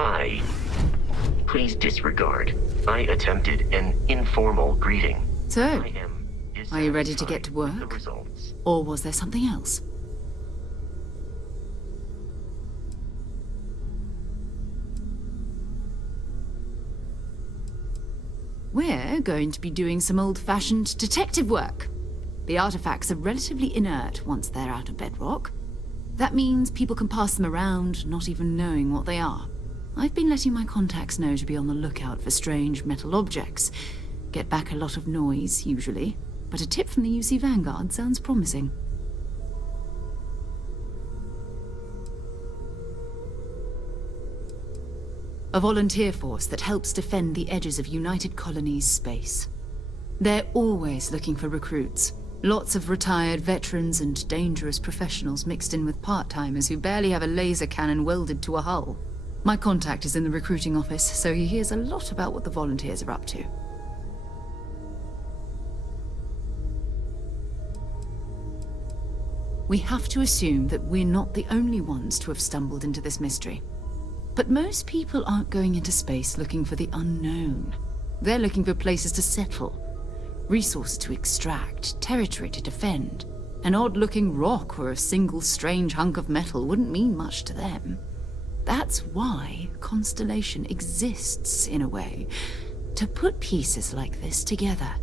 Hi. Please disregard. I attempted an informal greeting. So, I am are you ready to get to dissatisfied with work? the results. Or was there something else? We're going to be doing some old-fashioned detective work. The artifacts are relatively inert once they're out of bedrock. That means people can pass them around, not even knowing what they are. I've been letting my contacts know to be on the lookout for strange metal objects. Get back a lot of noise, usually, but a tip from the UC Vanguard sounds promising. A volunteer force that helps defend the edges of United Colonies space. They're always looking for recruits. Lots of retired veterans and dangerous professionals mixed in with part-timers who barely have a laser cannon welded to a hull. My contact is in the recruiting office, so he hears a lot about what the volunteers are up to. We have to assume that we're not the only ones to have stumbled into this mystery. But most people aren't going into space looking for the unknown. They're looking for places to settle, resources to extract, territory to defend. An odd-looking rock or a single strange hunk of metal wouldn't mean much to them. That's why Constellation exists, in a way, to put pieces like this together.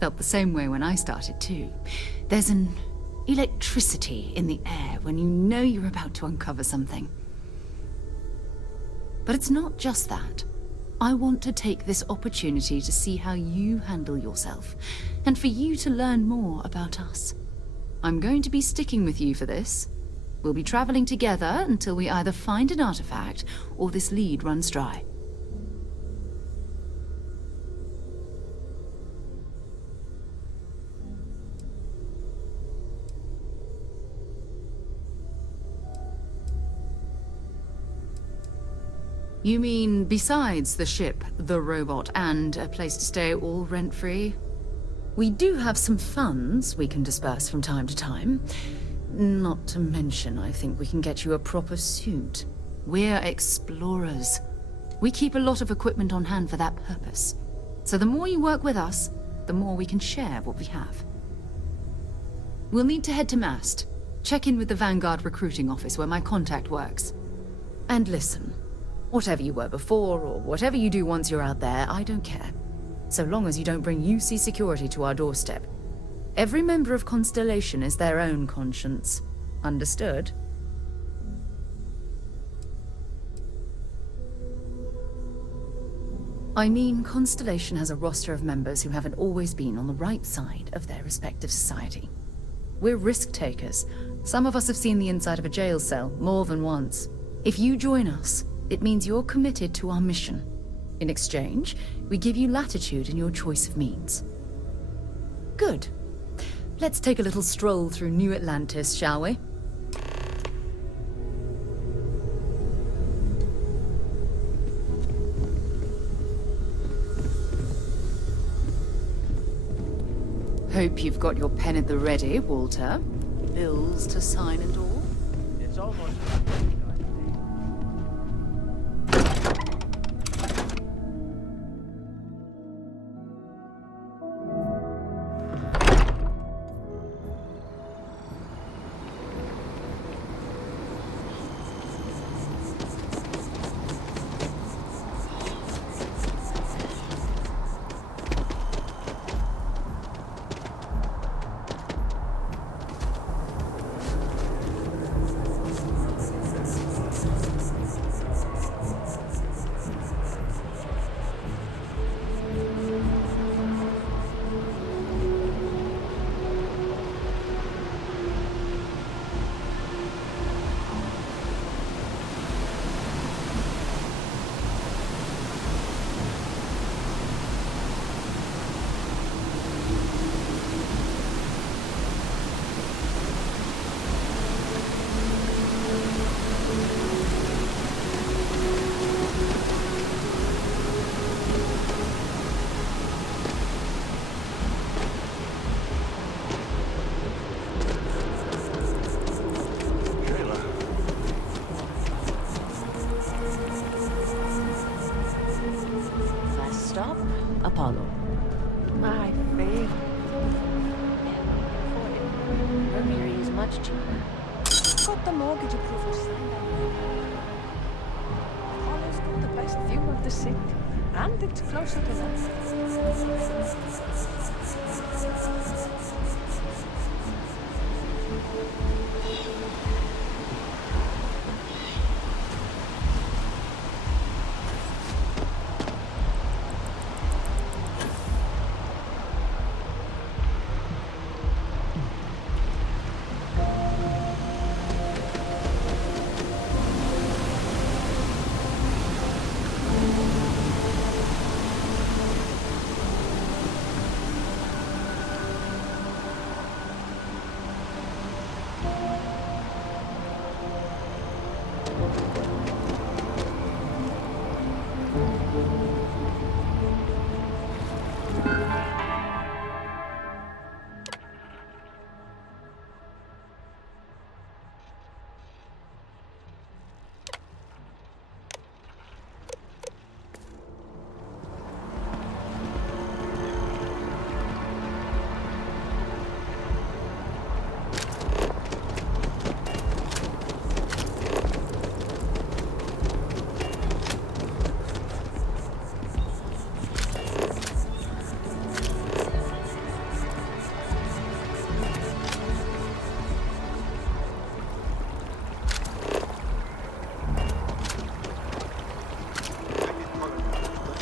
Felt the same way when I started, too. There's an electricity in the air when you know you're about to uncover something. But it's not just that. I want to take this opportunity to see how you handle yourself, and for you to learn more about us. I'm going to be sticking with you for this. We'll be traveling together until we either find an artifact or this lead runs dry. You mean besides the ship, the robot, and a place to stay all rent-free? We do have some funds we can disperse from time to time. Not to mention, I think we can get you a proper suit. We're explorers. We keep a lot of equipment on hand for that purpose. So the more you work with us, the more we can share what we have. We'll need to head to Mast. Check in with the Vanguard recruiting office where my contact works. And listen. Whatever you were before, or whatever you do once you're out there, I don't care. So long as you don't bring UC security to our doorstep. Every member of Constellation is their own conscience. Understood? I mean, Constellation has a roster of members who haven't always been on the right side of their respective society. We're risk-takers. Some of us have seen the inside of a jail cell more than once. If you join us, it means you're committed to our mission. In exchange, we give you latitude in your choice of means. Good. Let's take a little stroll through New Atlantis, shall we? Hope you've got your pen at the ready, Walter. Bills to sign and all. It's almost... Apollo. My favorite. Mercury is much cheaper. Got the mortgage approval signed up. Apollo's got the best view of the city, and it's closer to London.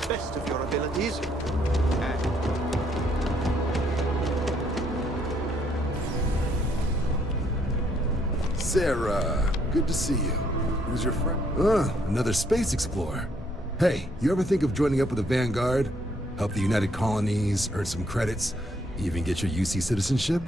Best of your abilities. Sarah, good to see you. Who's your friend? Another space explorer. Hey, you ever think of joining up with the Vanguard? Help the United Colonies, earn some credits, even get your UC citizenship?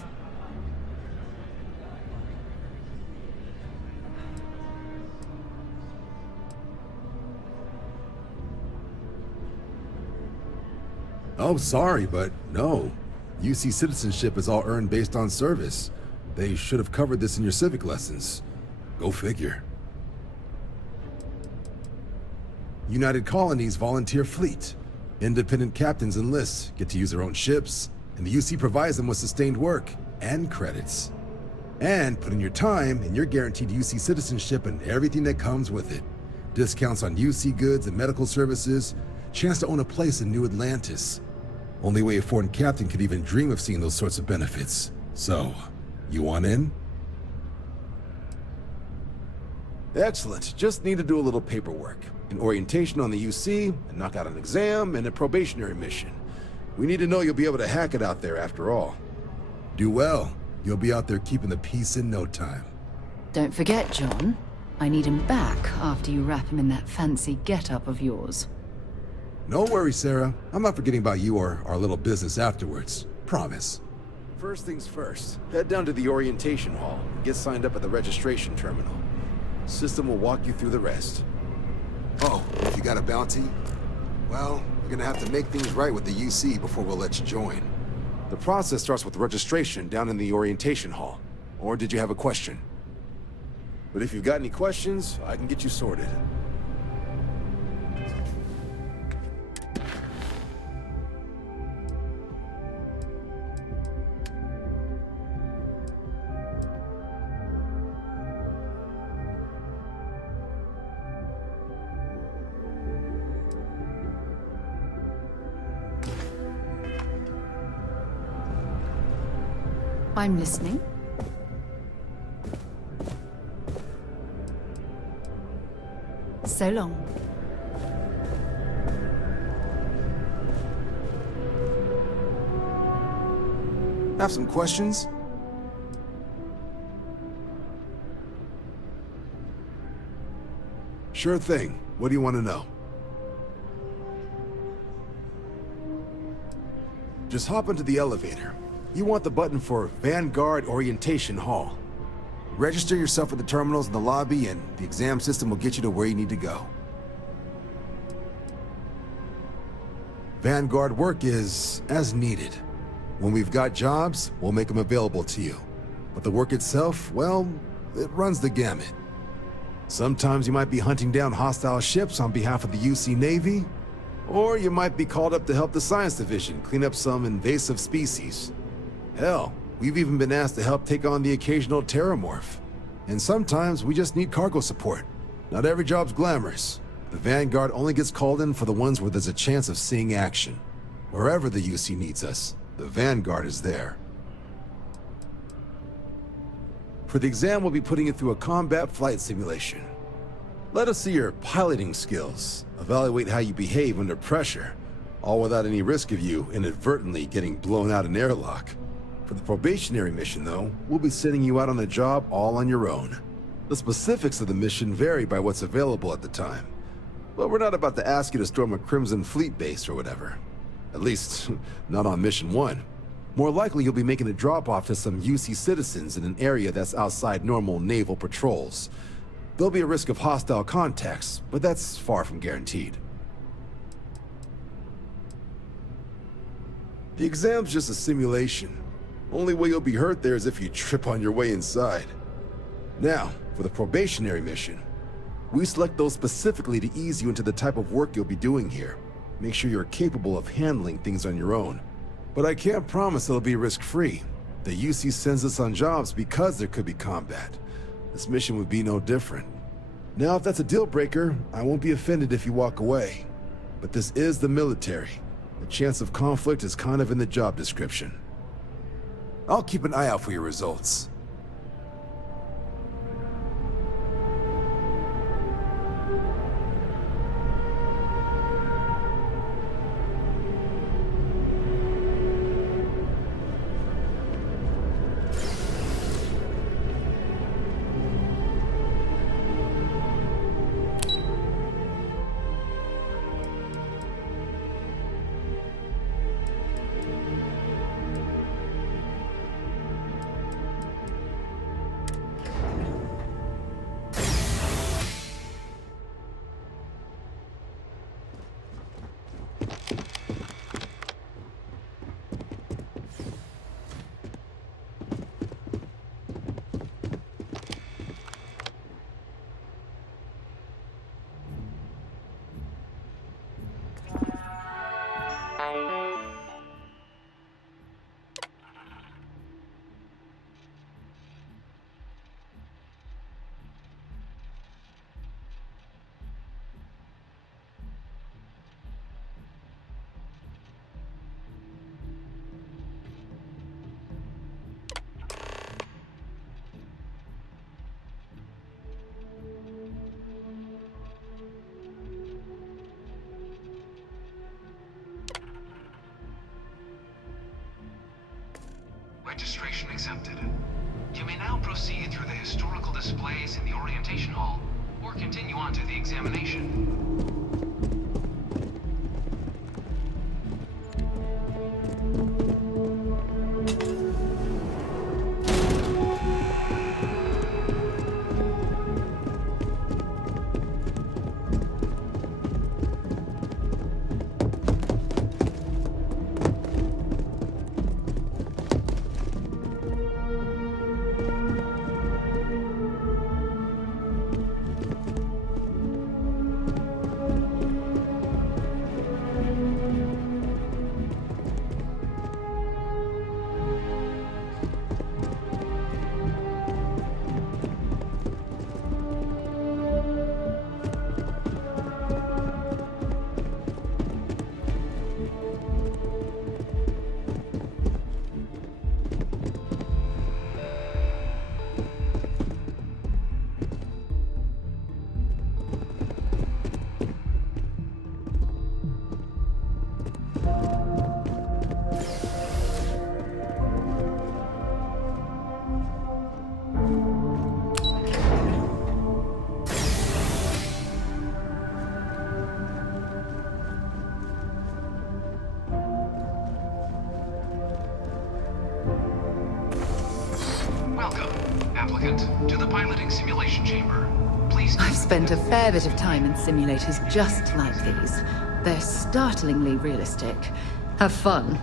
Oh, sorry, but no. UC citizenship is all earned based on service. They should have covered this in your civic lessons. Go figure. United Colonies volunteer fleet. Independent captains enlist, get to use their own ships, and the UC provides them with sustained work and credits. And put in your time, and you're guaranteed UC citizenship and everything that comes with it. Discounts on UC goods and medical services, chance to own a place in New Atlantis. Only way a foreign captain could even dream of seeing those sorts of benefits. So, you want in? Excellent. Just need to do a little paperwork. An orientation on the UC, and knock out an exam, and a probationary mission. We need to know you'll be able to hack it out there after all. Do well. You'll be out there keeping the peace in no time. Don't forget, John. I need him back after you wrap him in that fancy get-up of yours. No worries, Sarah. I'm not forgetting about you or our little business afterwards. Promise. First things first, head down to the orientation hall and get signed up at the registration terminal. System will walk you through the rest. Oh, if you got a bounty? Well, you're gonna have to make things right with the UC before we'll let you join. The process starts with registration down in the orientation hall. Or did you have a question? But if you've got any questions, I can get you sorted. I'm listening. So long. Have some questions? Sure thing. What do you want to know? Just hop into the elevator. You want the button for Vanguard Orientation Hall. Register yourself at the terminals in the lobby, and the exam system will get you to where you need to go. Vanguard work is as needed. When we've got jobs, we'll make them available to you. But the work itself, well, it runs the gamut. Sometimes you might be hunting down hostile ships on behalf of the UC Navy, Or you might be called up to help the science division clean up some invasive species. Hell, we've even been asked to help take on the occasional terramorph. And sometimes we just need cargo support. Not every job's glamorous. The Vanguard only gets called in for the ones where there's a chance of seeing action. Wherever the UC needs us, the Vanguard is there. For the exam, we'll be putting you through a combat flight simulation. Let us see your piloting skills, evaluate how you behave under pressure, all without any risk of you inadvertently getting blown out an airlock. For the probationary mission, though, we'll be sending you out on a job all on your own. The specifics of the mission vary by what's available at the time, but we're not about to ask you to storm a Crimson Fleet base or whatever. At least, not on Mission 1. More likely, you'll be making a drop-off to some UC citizens in an area that's outside normal naval patrols. There'll be a risk of hostile contacts, but that's far from guaranteed. The exam's just a simulation. Only way you'll be hurt there is if you trip on your way inside. Now, for the probationary mission, we select those specifically to ease you into the type of work you'll be doing here. Make sure you're capable of handling things on your own. But I can't promise it'll be risk-free. The UC sends us on jobs because there could be combat. This mission would be no different. Now, if that's a deal breaker, I won't be offended if you walk away. But this is the military. The chance of conflict is kind of in the job description. I'll keep an eye out for your results. Registration accepted. You may now proceed through the historical displays in the orientation hall, or continue on to the examination. To the piloting simulation chamber. Please. I've spent a fair bit of time in simulators just like these. They're startlingly realistic. Have fun.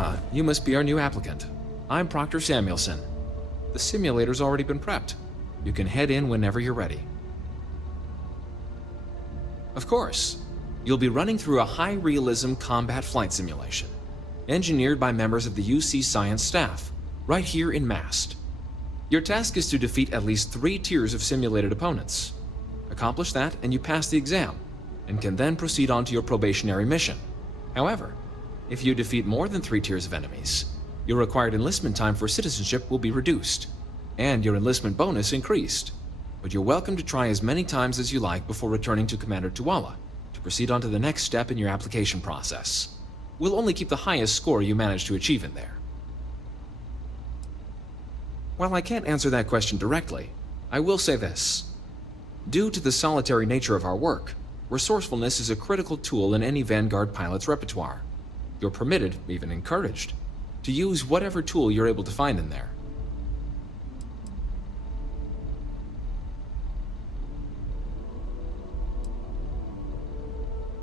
Ah, you must be our new applicant. I'm Proctor Samuelson. The simulator's already been prepped. You can head in whenever you're ready. Of course, you'll be running through a high-realism combat flight simulation, engineered by members of the UC Science staff, right here in Mast. Your task is to defeat at least 3 tiers of simulated opponents. Accomplish that and you pass the exam, and can then proceed on to your probationary mission. However, if you defeat more than 3 tiers of enemies, your required enlistment time for citizenship will be reduced, and your enlistment bonus increased. But you're welcome to try as many times as you like before returning to Commander Tuala to proceed on to the next step in your application process. We'll only keep the highest score you manage to achieve in there. While I can't answer that question directly, I will say this. Due to the solitary nature of our work, resourcefulness is a critical tool in any Vanguard pilot's repertoire. You're permitted, even encouraged, to use whatever tool you're able to find in there.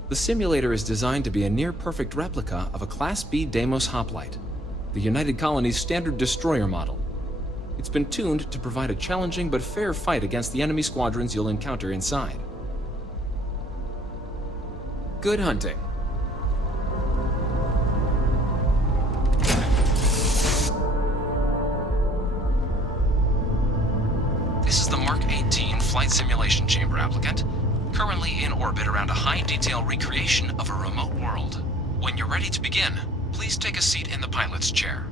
The simulator is designed to be a near-perfect replica of a Class B Deimos hoplite, the United Colonies' standard destroyer model. It's been tuned to provide a challenging but fair fight against the enemy squadrons you'll encounter inside. Good hunting. This is the Mark 18 Flight Simulation Chamber applicant, currently in orbit around a high-detail recreation of a remote world. When you're ready to begin, please take a seat in the pilot's chair.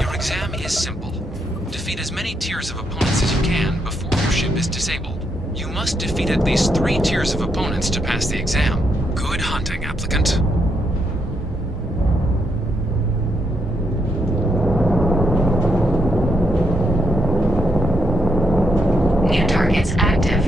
Your exam is simple. Defeat as many tiers of opponents as you can before your ship is disabled. You must defeat at least 3 tiers of opponents to pass the exam. Good hunting, applicant. New targets active.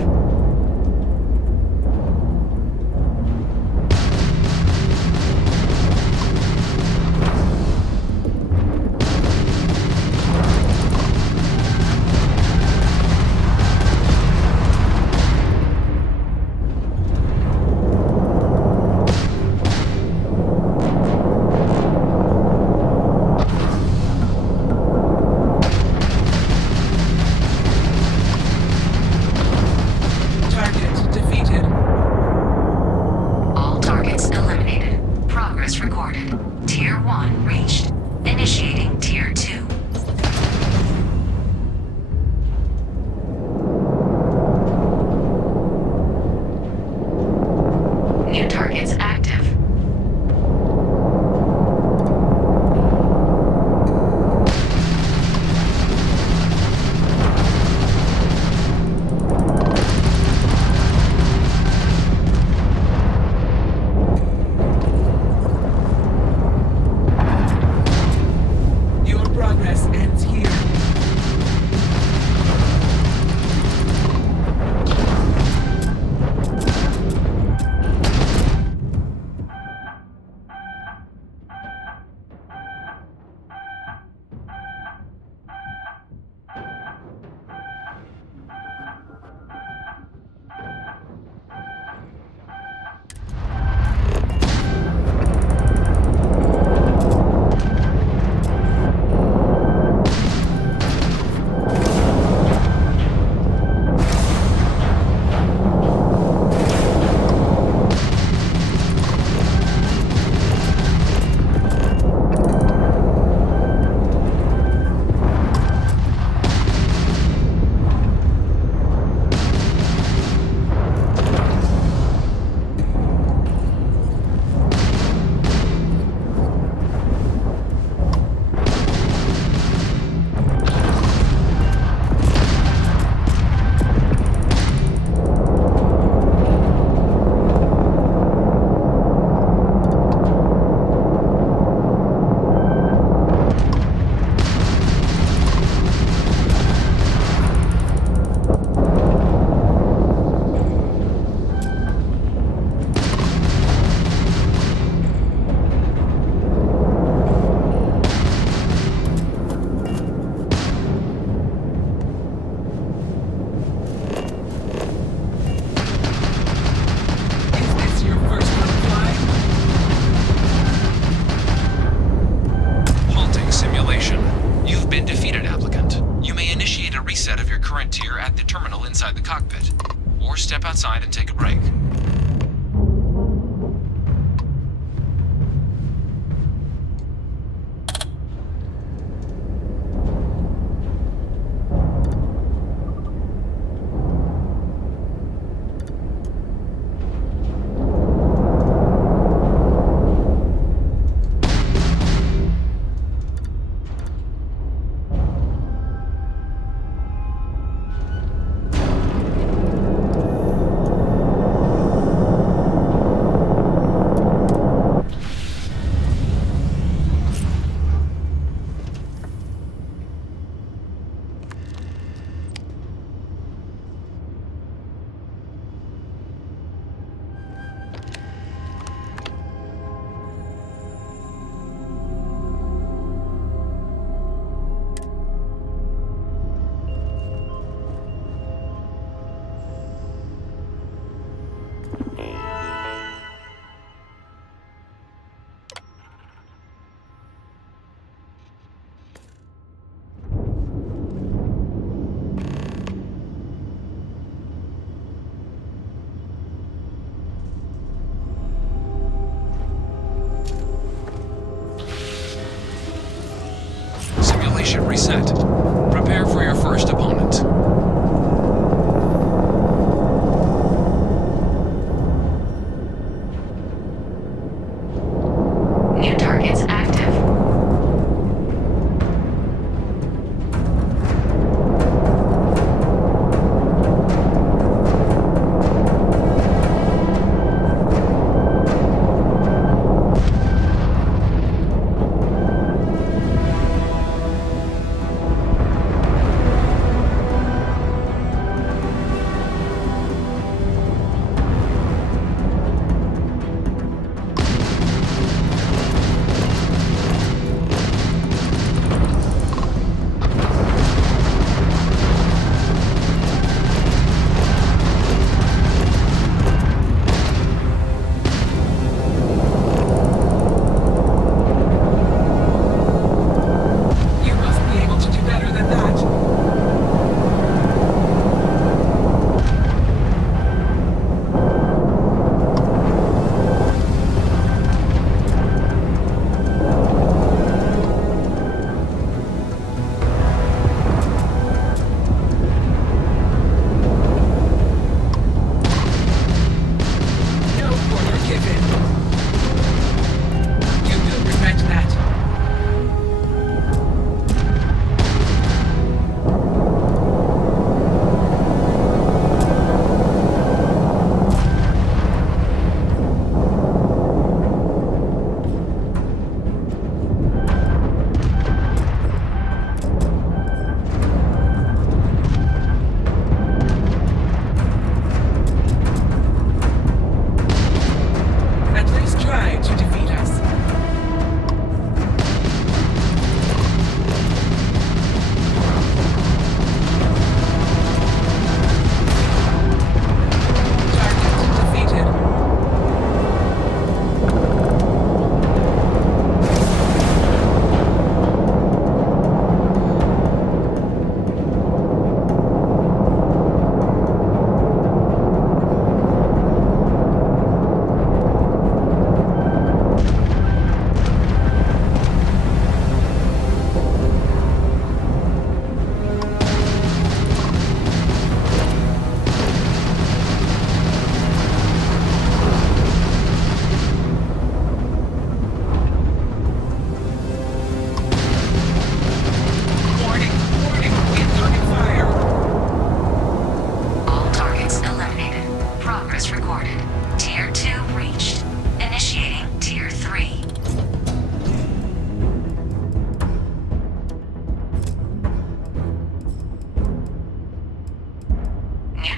ship reset. Prepare for your first opponent. New targets active.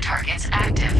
Targets active.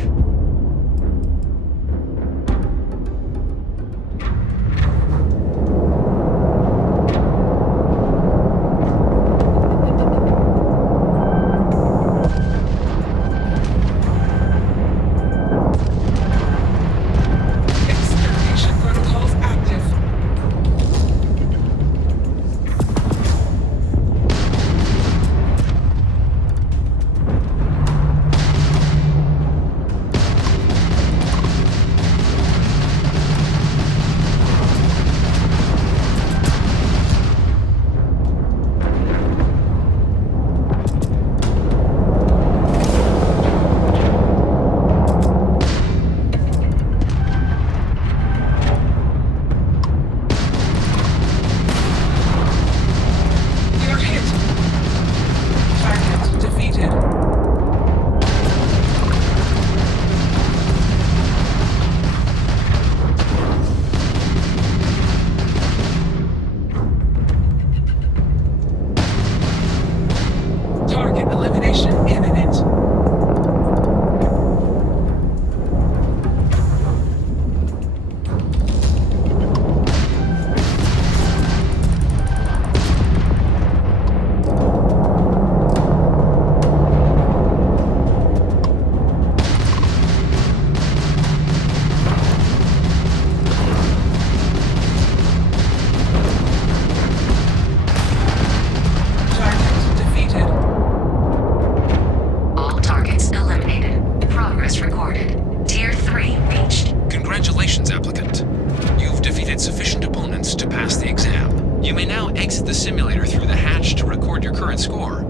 Sufficient opponents to pass the exam. You may now exit the simulator through the hatch to record your that score,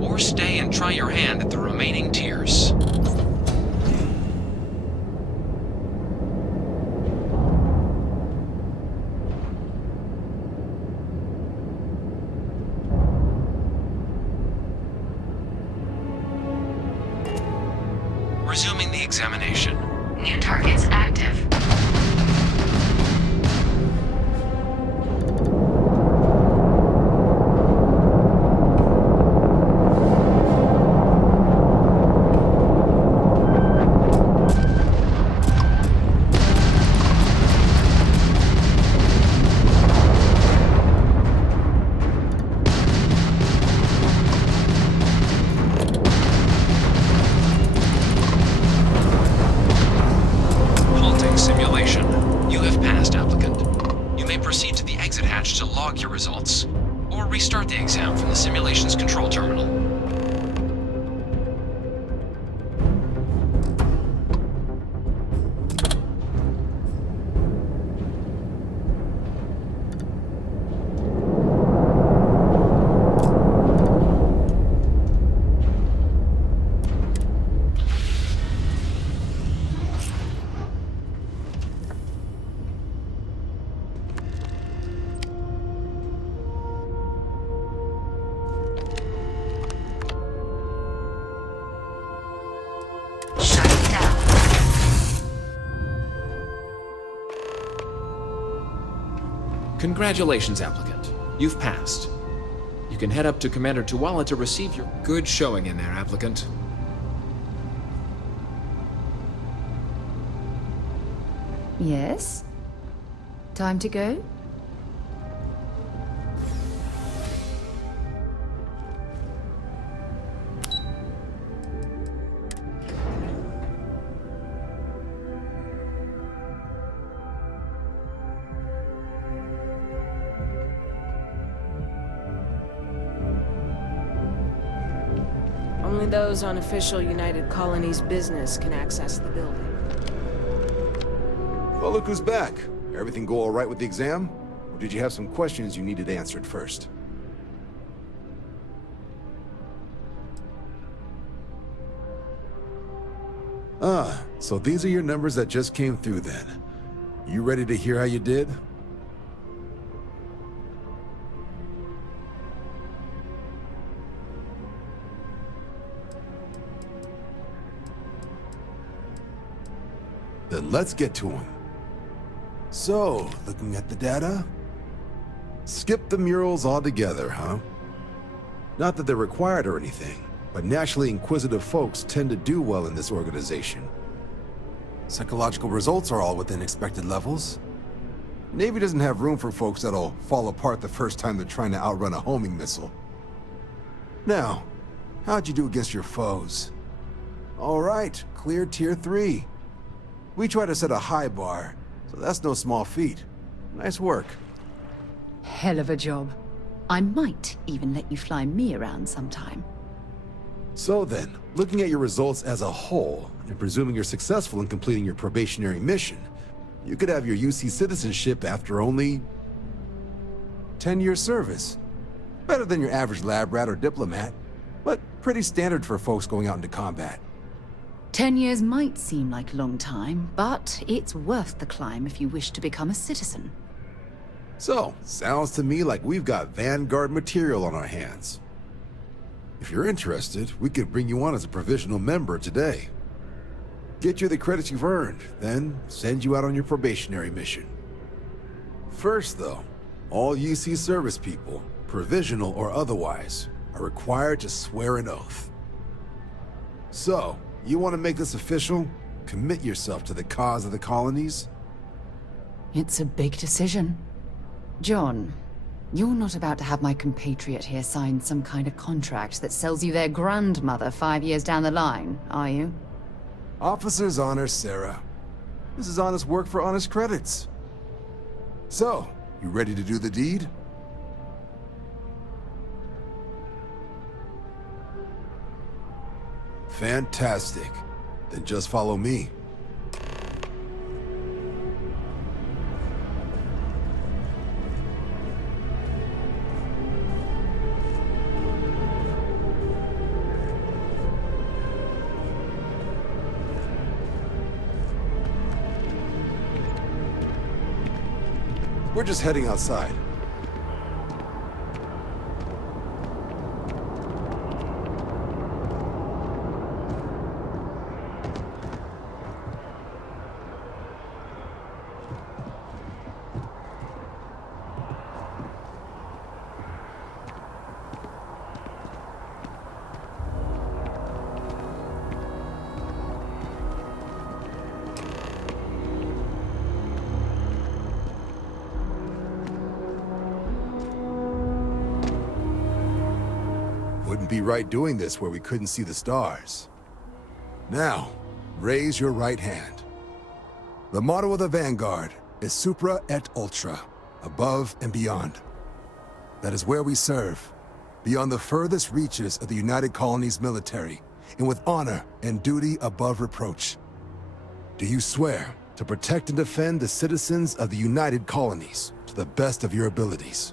or stay and try your hand at the remaining tiers. Resuming the examination. New targets active. Halting simulation. You have passed, applicant. You may proceed to the exit hatch to log your results, or restart the exam from the simulation's control terminal. Shutting down. Congratulations, applicant. You've passed. You can head up to Commander Tuwala to receive your good showing in there, applicant. Yes? Time to go? Only those on official United Colonies business can access the building. Well, look who's back. Everything go all right with the exam? Or did you have some questions you needed answered first? Ah, so these are your numbers that just came through then. You ready to hear how you did? Then let's get to them. So, looking at the data? Skip the murals altogether, huh? Not that they're required or anything, but naturally inquisitive folks tend to do well in this organization. Psychological results are all within expected levels. Navy doesn't have room for folks that'll fall apart the first time they're trying to outrun a homing missile. Now, how'd you do against your foes? All right, clear Tier 3. We try to set a high bar, so that's no small feat. Nice work. Hell of a job. I might even let you fly me around sometime. So then, looking at your results as a whole, and presuming you're successful in completing your probationary mission, you could have your UC citizenship after only 10 years service. Better than your average lab rat or diplomat, but pretty standard for folks going out into combat. 10 years might seem like a long time, but it's worth the climb if you wish to become a citizen. So, sounds to me like we've got Vanguard material on our hands. If you're interested, we could bring you on as a provisional member today. Get you the credits you've earned, then send you out on your probationary mission. First, though, all UC service people, provisional or otherwise, are required to swear an oath. So, you want to make this official? Commit yourself to the cause of the colonies? It's a big decision. John, you're not about to have my compatriot here sign some kind of contract that sells you their grandmother 5 years down the line, are you? Officer's honor, Sarah. This is honest work for honest credits. So, you ready to do the deed? Fantastic. Then just follow me. We're just heading outside. Wouldn't be right doing this where we couldn't see the stars. Now, raise your right hand. The motto of the Vanguard is Supra et Ultra, above and beyond. That is where we serve, beyond the furthest reaches of the United Colonies military, and with honor and duty above reproach. Do you swear to protect and defend the citizens of the United Colonies to the best of your abilities?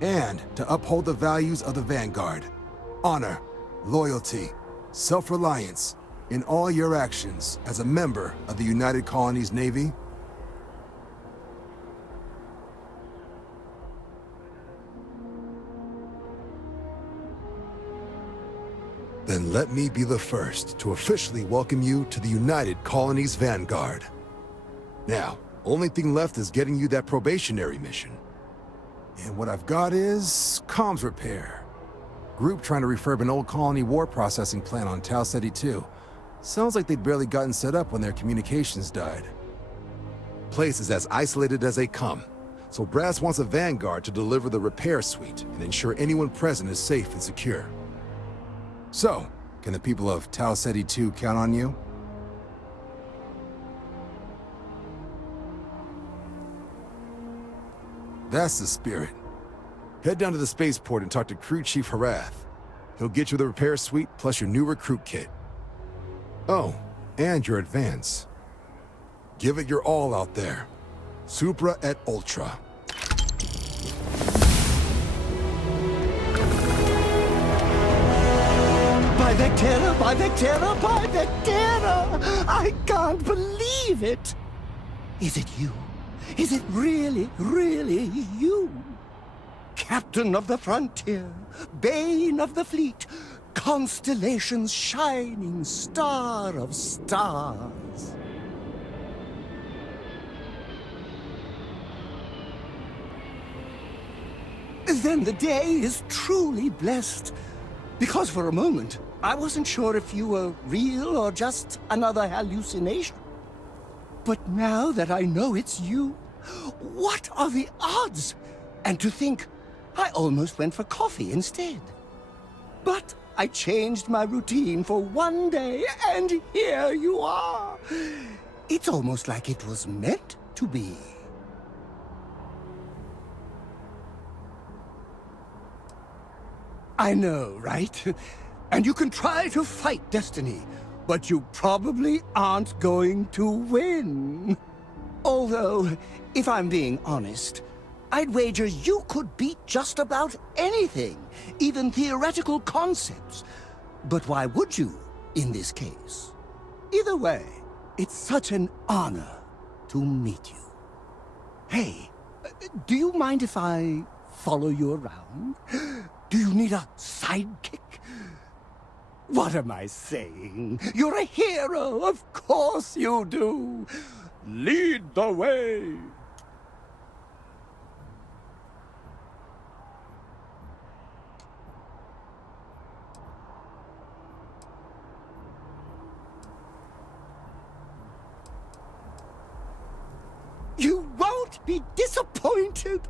And to uphold the values of the Vanguard, honor, loyalty, self-reliance, in all your actions as a member of the United Colonies Navy? Then let me be the first to officially welcome you to the United Colonies Vanguard. Now, only thing left is getting you that probationary mission. And what I've got is comms repair. Group trying to refurb an old colony war processing plant on Tau Ceti 2. Sounds like they'd barely gotten set up when their communications died. Place is as isolated as they come, so Brass wants a Vanguard to deliver the repair suite and ensure anyone present is safe and secure. So, can the people of Tau Ceti 2 count on you? That's the spirit. Head down to the spaceport and talk to Crew Chief Harath. He'll get you the repair suite plus your new recruit kit. Oh, and your advance. Give it your all out there. Supra et Ultra. By Vectera, by Vectera, by Vectera! I can't believe it! Is it you? Is it really, really you? Captain of the frontier, bane of the fleet, constellation's shining star of stars. Then the day is truly blessed, because for a moment, I wasn't sure if you were real or just another hallucination. But now that I know it's you, what are the odds? And to think, I almost went for coffee instead. But I changed my routine for one day, and here you are. It's almost like it was meant to be. I know, right? And you can try to fight destiny, but you probably aren't going to win. Although, if I'm being honest, I'd wager you could beat just about anything, even theoretical concepts. But why would you, in this case? Either way, it's such an honor to meet you. Hey, do you mind if I follow you around? Do you need a sidekick? What am I saying? You're a hero, of course you do. Lead the way. You won't be disappointed.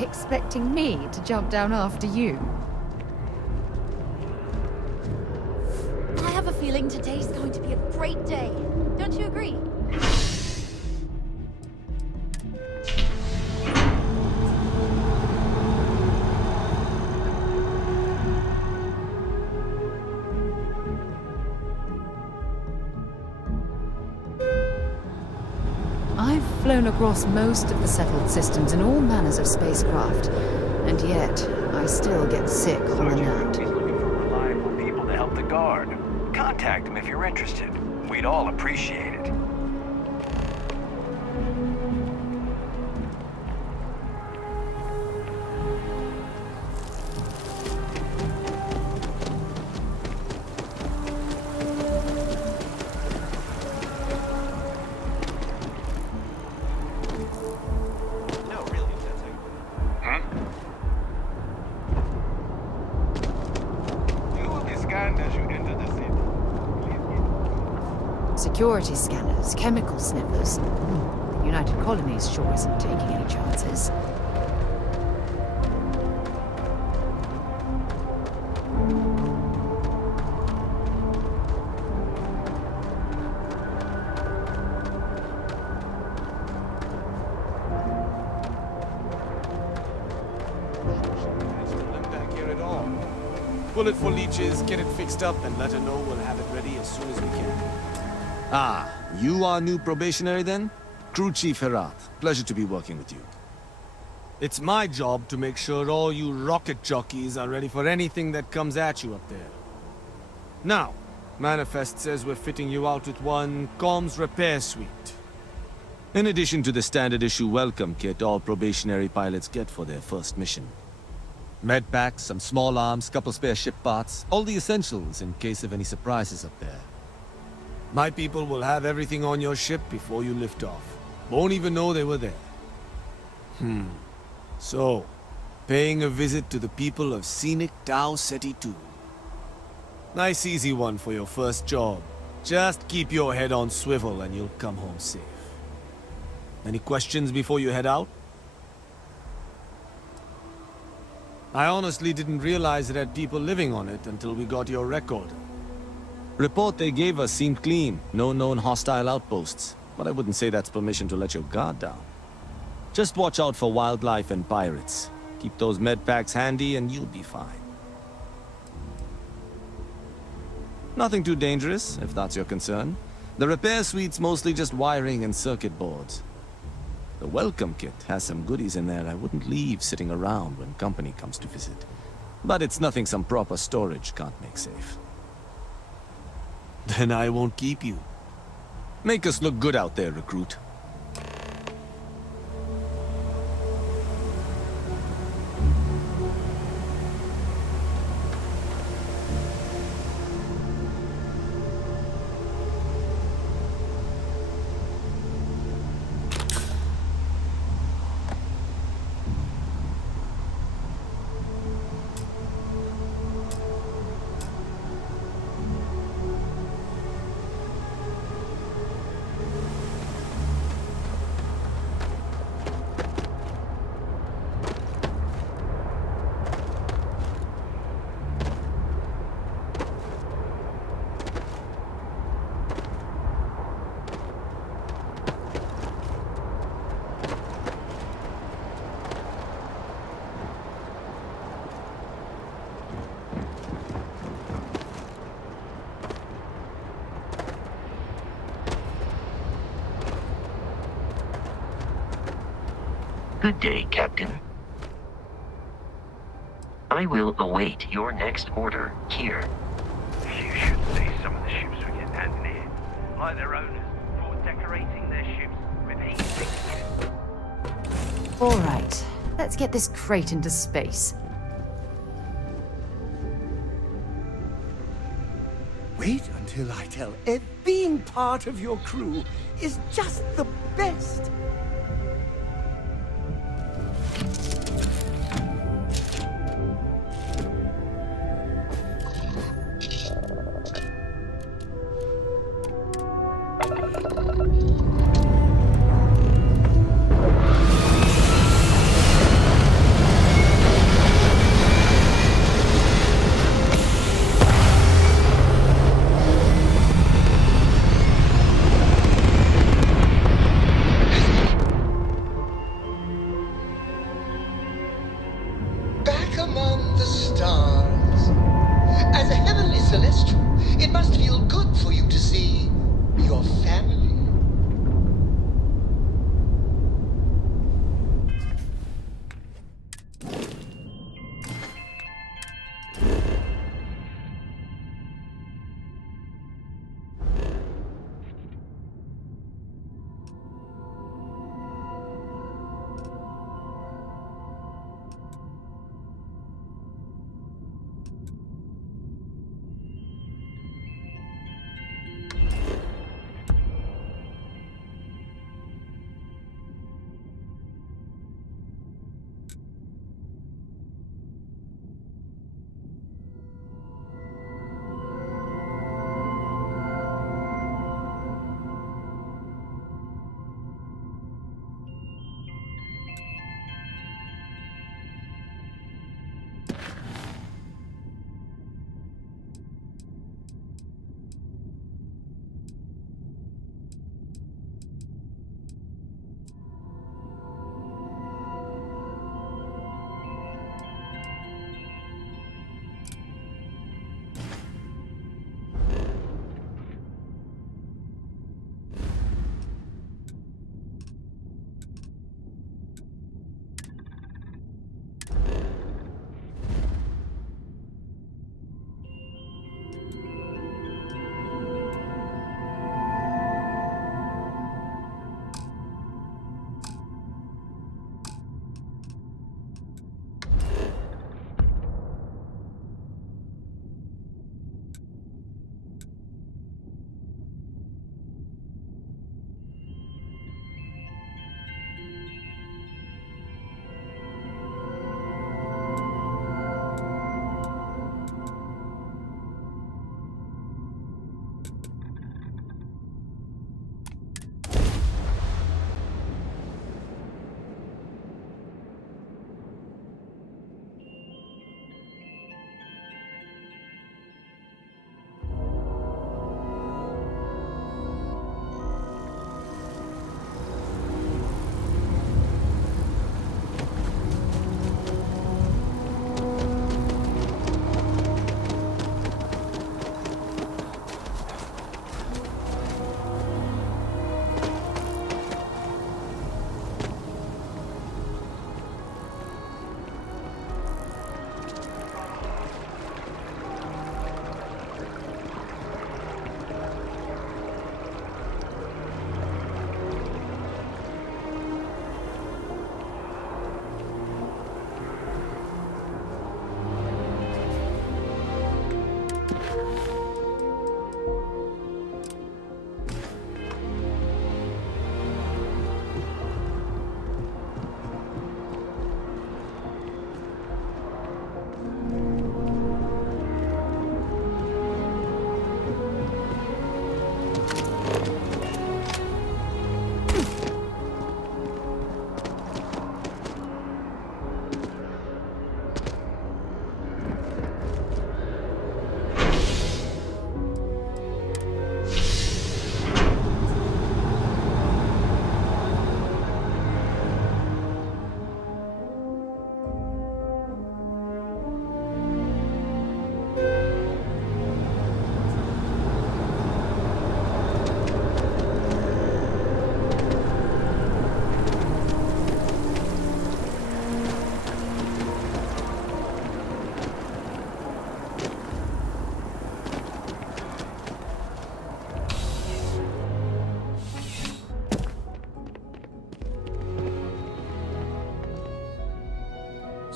Expecting me to jump down after you? I have a feeling today's going to be a great day. Don't you agree? flown across most of the settled systems in all manners of spacecraft, and yet I still get sick on the nut. He's looking for reliable people to help the Guard. Contact him if you're interested. We'd all appreciate it. Security scanners, chemical sniffers. The United Colonies sure isn't taking any chances. Pull it for leeches, get it fixed up, and let her know we'll have it ready as soon as we can. Ah, you are new probationary then? Crew Chief Herat. Pleasure to be working with you. It's my job to make sure all you rocket jockeys are ready for anything that comes at you up there. Now, Manifest says we're fitting you out with one comms repair suite. In addition to the standard issue welcome kit all probationary pilots get for their first mission. Med packs, some small arms, couple spare ship parts, all the essentials in case of any surprises up there. My people will have everything on your ship before you lift off. Won't even know they were there. So, paying a visit to the people of scenic Tau Ceti 2. Nice easy one for your first job. Just keep your head on swivel and you'll come home safe. Any questions before you head out? I honestly didn't realize it had people living on it until we got your record. Report they gave us seemed clean. No known hostile outposts. But I wouldn't say that's permission to let your guard down. Just watch out for wildlife and pirates. Keep those med packs handy and you'll be fine. Nothing too dangerous, if that's your concern. The repair suite's mostly just wiring and circuit boards. The welcome kit has some goodies in there I wouldn't leave sitting around when company comes to visit. But it's nothing some proper storage can't make safe. Then I won't keep you. Make us look good out there, recruit. Good day, Captain. I will await your next order here. You should see some of the ships we get handed here. Like their owners, for decorating their ships with heat signatures. All right, let's get this crate into space. Wait until I tell Ed being part of your crew is just the best.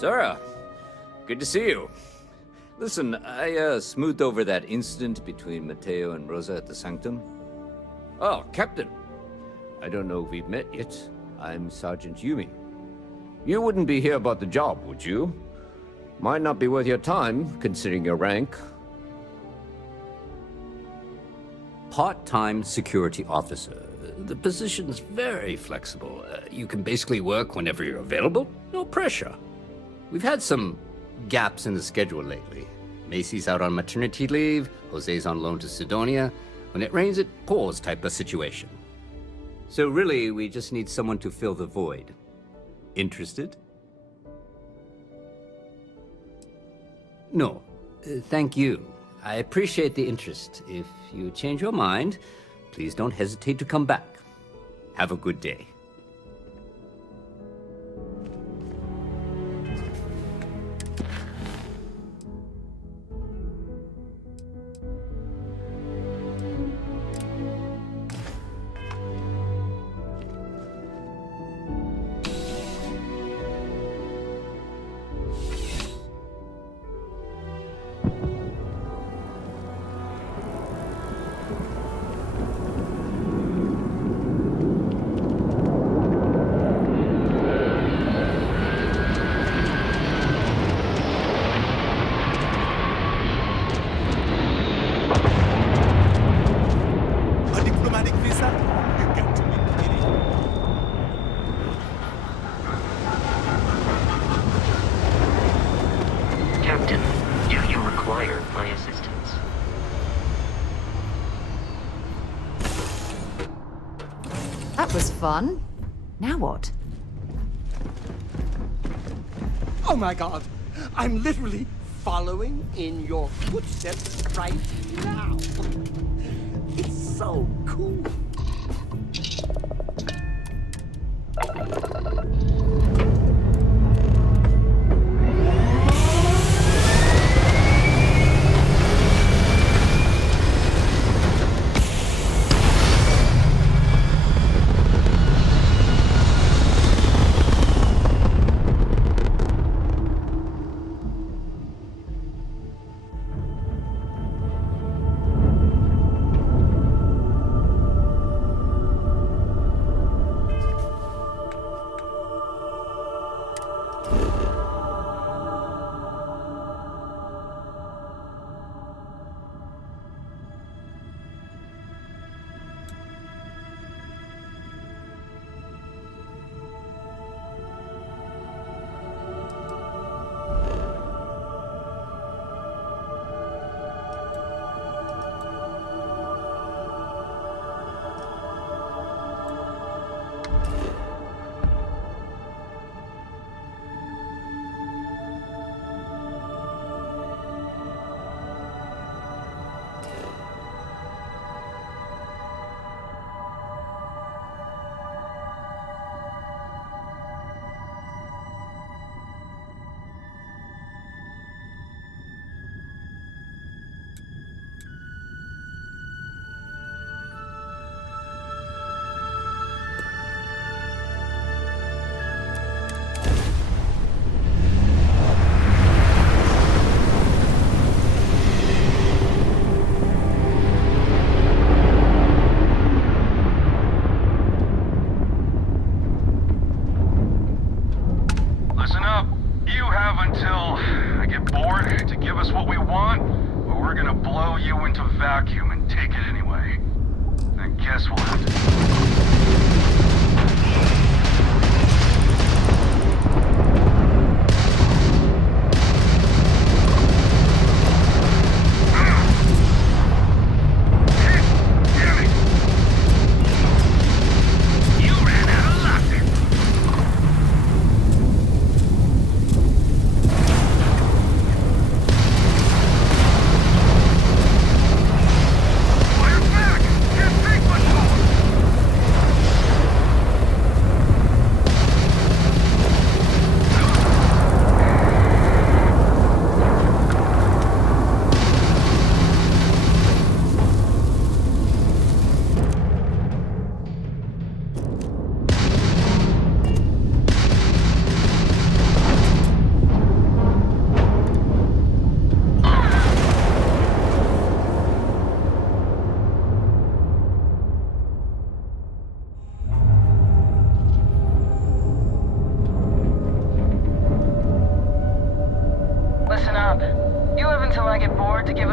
Sarah, good to see you. Listen, I smoothed over that incident between Mateo and Rosa at the Sanctum. Oh, Captain. I don't know if we've met yet. I'm Sergeant Yumi. You wouldn't be here about the job, would you? Might not be worth your time, considering your rank. Part-time security officer. The position's very flexible. You can basically work whenever you're available. No pressure. We've had some gaps in the schedule lately. Macy's out on maternity leave, Jose's on loan to Sidonia. When it rains, it pours type of situation. So really, we just need someone to fill the void. Interested? No. Thank you. I appreciate the interest. If you change your mind, please don't hesitate to come back. Have a good day. Fun. Now what? Oh my god! I'm literally following in your footsteps right now! It's so cool!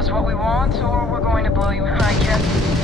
us what we want, or we're going to blow you high, kid.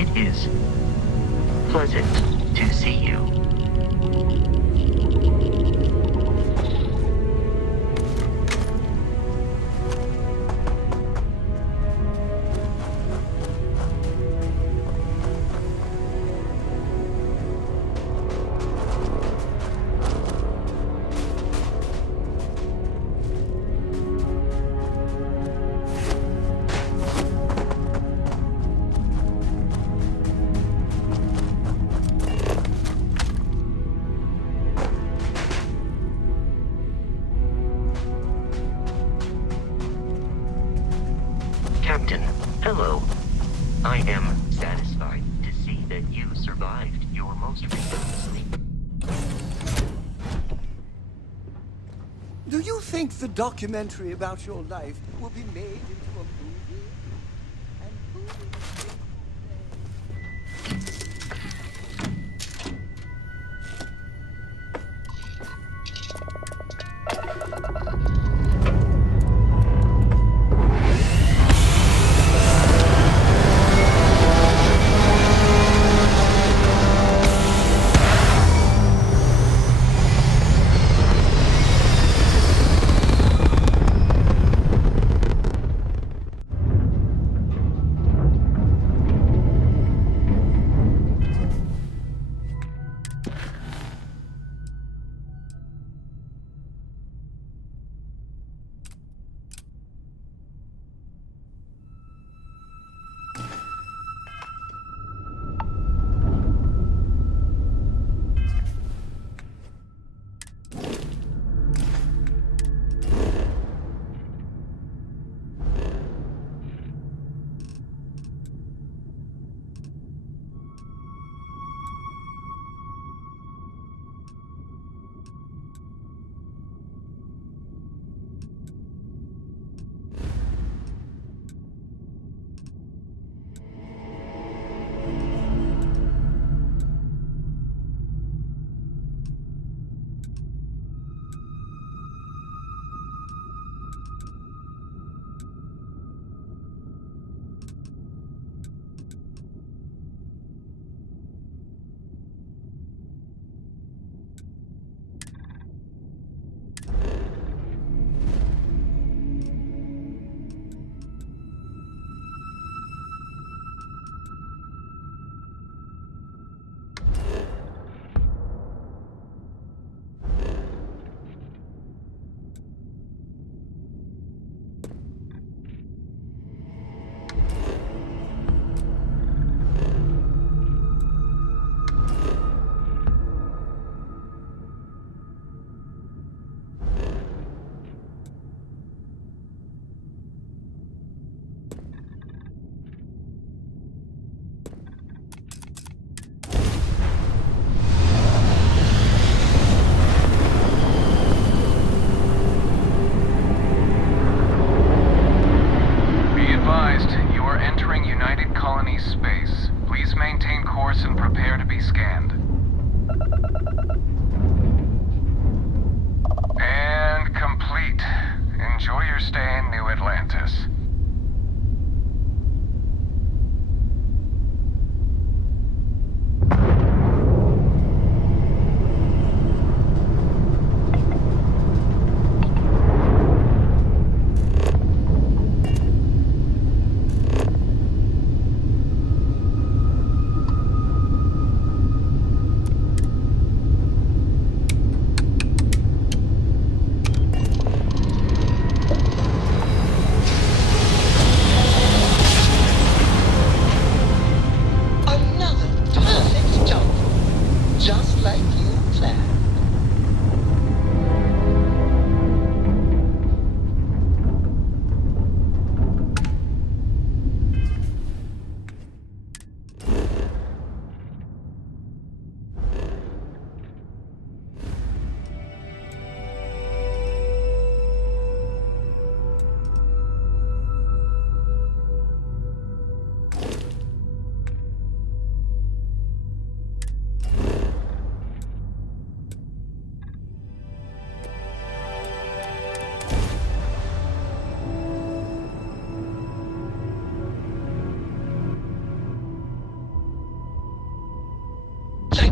It is pleasant to see you. Captain, hello. I am satisfied to see that you survived your most recent sleep. Do you think the documentary about your life will be made into a movie? And who do you think Colonies space. Please maintain course and prepare to be scanned. And complete. Enjoy your stay in New Atlantis.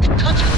make touch of